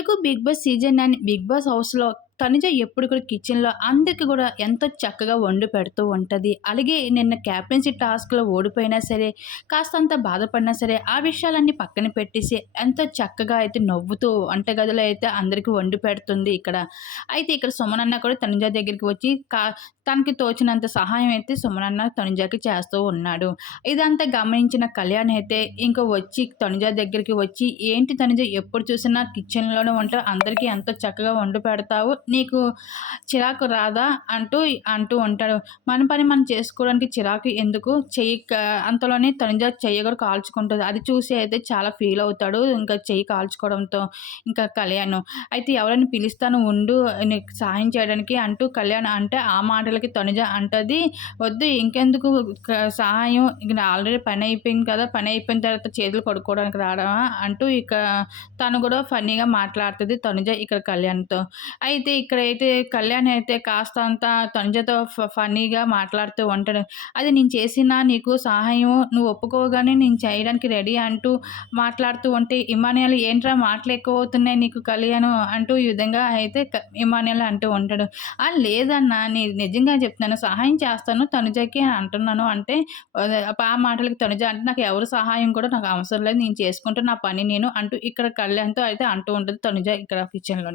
Telugu Bigg Boss season nine Bigg Boss హౌస్‌లో తనుజ ఎప్పుడు కూడా కిచెన్‌లో అందరికి కూడా ఎంతో చక్కగా వండి పెడుతూ ఉంటుంది అలాగే నిన్న క్యాప్టెన్సీ టాస్క్‌లో ఓడిపోయినా సరే, కాస్తంత బాధపడినా సరే, ఆ విషయాలన్నీ పక్కన పెట్టేసి ఎంతో చక్కగా అయితే నవ్వుతూ వంటగదిలో అయితే అందరికీ వండి పెడుతుంది ఇక్కడ. అయితే ఇక్కడ సుమనన్న కూడా తనుజ దగ్గరికి వచ్చి కా తనకి తోచినంత సహాయం అయితే సుమనన్న తనుజకి చేస్తూ ఉన్నాడు. ఇదంతా గమనించిన కళ్యాణ్ అయితే ఇంక వచ్చి తనుజ దగ్గరికి వచ్చి, "ఏంటి తనుజ ఎప్పుడు చూసినా కిచెన్‌లోనే ఉంటావు. అందరికీ ఎంతో చక్కగా వండి పెడతావు. నీకు చిరాకు రాదా?" అంటూ అంటూ ఉంటాడు. మన పని మనం చేసుకోవడానికి చిరాకు ఎందుకు? చెయ్యి అంతలోనే తనుజ చెయ్యి కూడా కాల్చుకుంటుంది అది చూసి అయితే చాలా ఫీల్ అవుతాడు. ఇంకా చెయ్యి కాల్చుకోవడంతో ఇంకా కళ్యాణ్. అయితే ఎవరైనా పిలుస్తాను ఉండు నీకు సహాయం చేయడానికి అంటూ కళ్యాణ్ అంటే ఆ మాటలకి తనుజ అంటది, "వద్దు ఇంకెందుకు సహాయం ఇక ఆల్రెడీ పని అయిపోయింది కదా! పని అయిపోయిన తర్వాత చేతులు కడుక్కోవడానికి రావడమా?" అంటూ ఇక తను కూడా ఫన్నీగా మాట్లాడుతుంది తనుజ ఇక్కడ కళ్యాణ్‌తో. అయితే ఇక్కడైతే కళ్యాణ్ అయితే కాస్తంత తనుజతో ఫ ఫన్నీగా మాట్లాడుతూ ఉంటాడు. "అది నేను చేసిన నీకు సహాయం నువ్వు ఒప్పుకోగానే నేను చేయడానికి రెడీ" అంటూ మాట్లాడుతూ ఉంటే, ఇమానియాలు "ఏంట్రా మాటలు ఎక్కువ అవుతున్నాయి నీకు కళ్యాణ్" అంటూ ఈ విధంగా అయితే ఇమానియాలు అంటూ ఉంటాడు. "ఆ! లేదన్నా నేను నిజంగా చెప్తున్నాను సహాయం చేస్తాను తనుజకి అని అంటున్నాను" అంటే ఆ మాటలకి తనుజ అంటే, "నాకు ఎవరు సహాయం కూడా నాకు అవసరం లేదు. నేను చేసుకుంటూ నా పని నేను" అంటూ ఇక్కడ కళ్యాణ్‌తో అయితే అంటూ ఉంటుంది తనుజ ఇక్కడ కిచెన్‌లోని.